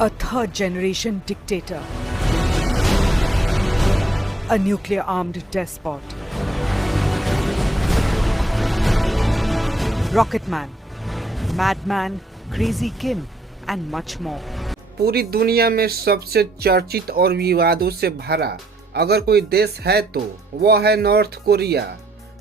A third generation dictator. A nuclear armed despot. Rocketman, Madman, Crazy Kim, and much more. पूरी दुनिया में सबसे चर्चित और विवादों से भरा अगर कोई देश है तो वह है नॉर्थ कोरिया।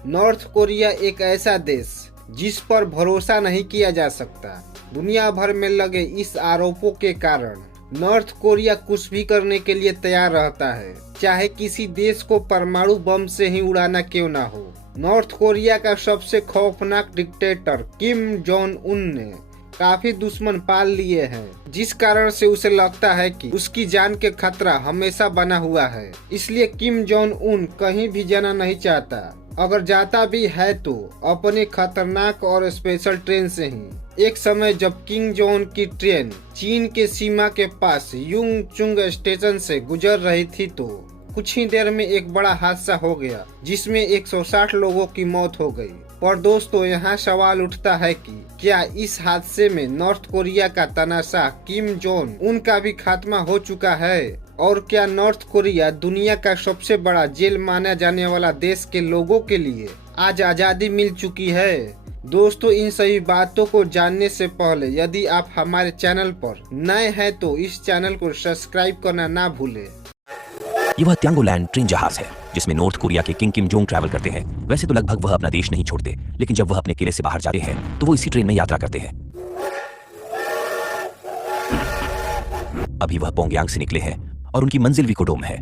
नॉर्थ कोरिया एक ऐसा देश जिस पर भरोसा नहीं किया जा सकता। दुनिया भर में लगे इस आरोपों के कारण नॉर्थ कोरिया कुछ भी करने के लिए तैयार रहता है, चाहे किसी देश को परमाणु बम से ही उड़ाना क्यों ना हो। नॉर्थ कोरिया का सबसे खौफनाक डिक्टेटर किम जोंग उन ने काफी दुश्मन पाल लिए हैं, जिस कारण से उसे लगता है कि उसकी जान के खतरा हमेशा बना हुआ है। इसलिए किम जोंग उन कहीं भी जाना नहीं चाहता। अगर जाता भी है तो अपने खतरनाक और स्पेशल ट्रेन से ही। एक समय जब किम जोंग की ट्रेन चीन के सीमा के पास युंग चुंग स्टेशन से गुजर रही थी तो कुछ ही देर में एक बड़ा हादसा हो गया, जिसमें 160 लोगों की मौत हो गई। पर दोस्तों, यहाँ सवाल उठता है कि क्या इस हादसे में नॉर्थ कोरिया का तानाशाह किम जोंग उन का भी खात्मा हो चुका है? और क्या नॉर्थ कोरिया दुनिया का सबसे बड़ा जेल माना जाने वाला देश के लोगों के लिए आज आजादी मिल चुकी है? दोस्तों, इन सभी बातों को जानने से पहले यदि आप हमारे चैनल पर नए हैं तो इस चैनल को सब्सक्राइब करना ना भूलें। ये वह त्यांगोलैंड ट्रेन जहाज है जिसमें नॉर्थ कोरिया के किंग किम जोंग ट्रैवल करते हैं। वैसे तो लगभग वह अपना देश नहीं छोड़ते, लेकिन जब वह अपने किले से बाहर जाते हैं तो वो इसी ट्रेन में यात्रा करते हैं। अभी वह पोंगयांग से निकले हैं और उनकी मंजिल विकोडोम है।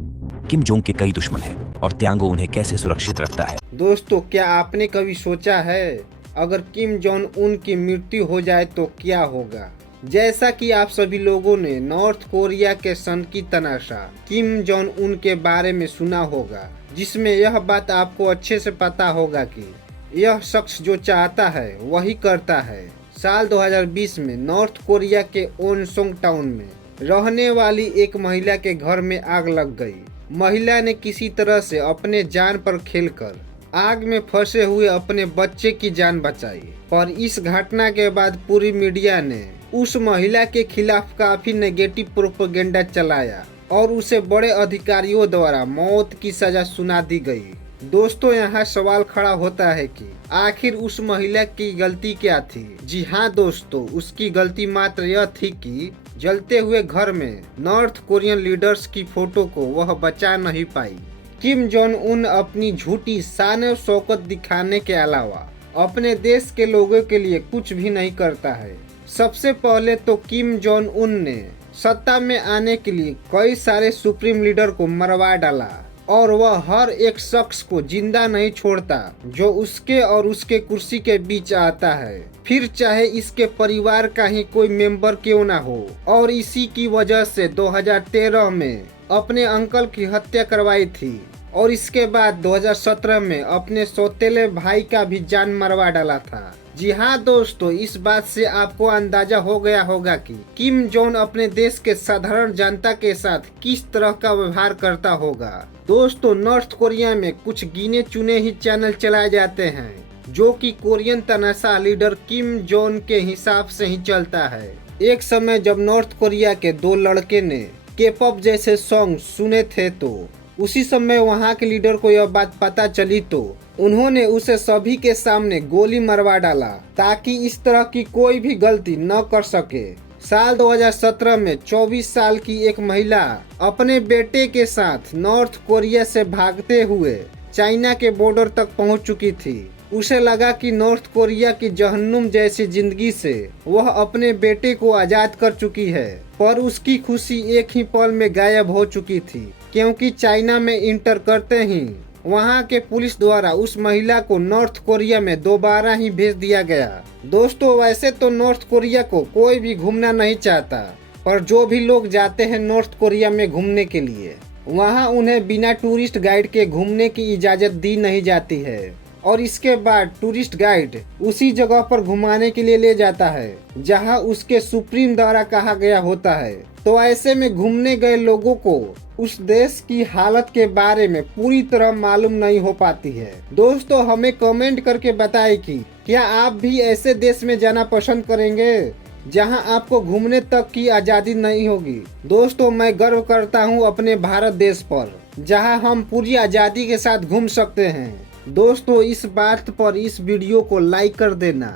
किम जोंग के कई दुश्मन हैं और त्यांगो उन्हें कैसे सुरक्षित रखता है। दोस्तों, क्या आपने कभी सोचा है अगर किम जोंग उन की मृत्यु हो जाए तो क्या होगा? जैसा कि आप सभी लोगों ने नॉर्थ कोरिया के सन की तनाशाह किम जोंग उन के बारे में सुना होगा, जिसमें यह बात आपको अच्छे से पता होगा कि यह शख्स जो चाहता है वही करता है। साल 2020 में नॉर्थ कोरिया के ओनसोंग टाउन में रहने वाली एक महिला के घर में आग लग गई। महिला ने किसी तरह से अपने जान पर खेलकर आग में फंसे हुए अपने बच्चे की जान बचाई। पर इस घटना के बाद पूरी मीडिया ने उस महिला के खिलाफ काफी नेगेटिव प्रोपेगेंडा चलाया और उसे बड़े अधिकारियों द्वारा मौत की सजा सुना दी गई। दोस्तों, यहाँ सवाल खड़ा होता है कि आखिर उस महिला की गलती क्या थी? जी हाँ दोस्तों, उसकी गलती मात्र यह थी कि जलते हुए घर में नॉर्थ कोरियन लीडर्स की फोटो को वह बचा नहीं पाई। किम जोंग उन अपनी झूठी शान और शौकत दिखाने के अलावा अपने देश के लोगों के लिए कुछ भी नहीं करता है। सबसे पहले तो किम जोंग उन ने सत्ता में आने के लिए कई सारे सुप्रीम लीडर को मरवा डाला और वह हर एक शख्स को जिंदा नहीं छोड़ता जो उसके और उसके कुर्सी के बीच आता है, फिर चाहे इसके परिवार का ही कोई मेंबर क्यों ना हो। और इसी की वजह से 2013 में अपने अंकल की हत्या करवाई थी और इसके बाद 2017 में अपने सौतेले भाई का भी जान मरवा डाला था। जी हाँ दोस्तों, इस बात से आपको अंदाजा हो गया होगा कि किम जोंग अपने देश के साधारण जनता के साथ किस तरह का व्यवहार करता होगा। दोस्तों, नॉर्थ कोरिया में कुछ गिने चुने ही चैनल चलाए जाते हैं जो कि कोरियन तानाशाह लीडर किम जोंग के हिसाब से ही चलता है। एक समय जब नॉर्थ कोरिया के दो लड़के ने के-पॉप जैसे सॉन्ग सुने थे तो उसी समय वहाँ के लीडर को यह बात पता चली तो उन्होंने उसे सभी के सामने गोली मरवा डाला ताकि इस तरह की कोई भी गलती न कर सके। साल 2017 में 24 साल की एक महिला अपने बेटे के साथ नॉर्थ कोरिया से भागते हुए चाइना के बॉर्डर तक पहुंच चुकी थी। उसे लगा कि नॉर्थ कोरिया की जहन्नुम जैसी जिंदगी से वह अपने बेटे को आजाद कर चुकी है, पर उसकी खुशी एक ही पल में गायब हो चुकी थी, क्योंकि चाइना में इंटर करते ही वहां के पुलिस द्वारा उस महिला को नॉर्थ कोरिया में दोबारा ही भेज दिया गया। दोस्तों, वैसे तो नॉर्थ कोरिया को कोई भी घूमना नहीं चाहता, पर जो भी लोग जाते हैं नॉर्थ कोरिया में घूमने के लिए, वहां उन्हें बिना टूरिस्ट गाइड के घूमने की इजाजत दी नहीं जाती है और इसके बाद टूरिस्ट गाइड उसी जगह पर घुमाने के लिए ले जाता है जहां उसके सुप्रीम द्वारा कहा गया होता है। तो ऐसे में घूमने गए लोगों को उस देश की हालत के बारे में पूरी तरह मालूम नहीं हो पाती है। दोस्तों, हमें कमेंट करके बताएं कि क्या आप भी ऐसे देश में जाना पसंद करेंगे जहां आपको घूमने तक की आज़ादी नहीं होगी। दोस्तों, मैं गर्व करता हूं अपने भारत देश पर, जहां हम पूरी आज़ादी के साथ घूम सकते हैं। दोस्तों, इस बात पर इस वीडियो को लाइक कर देना।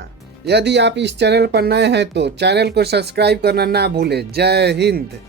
यदि आप इस चैनल पर नए हैं तो चैनल को सब्सक्राइब करना ना भूलें। जय हिंद।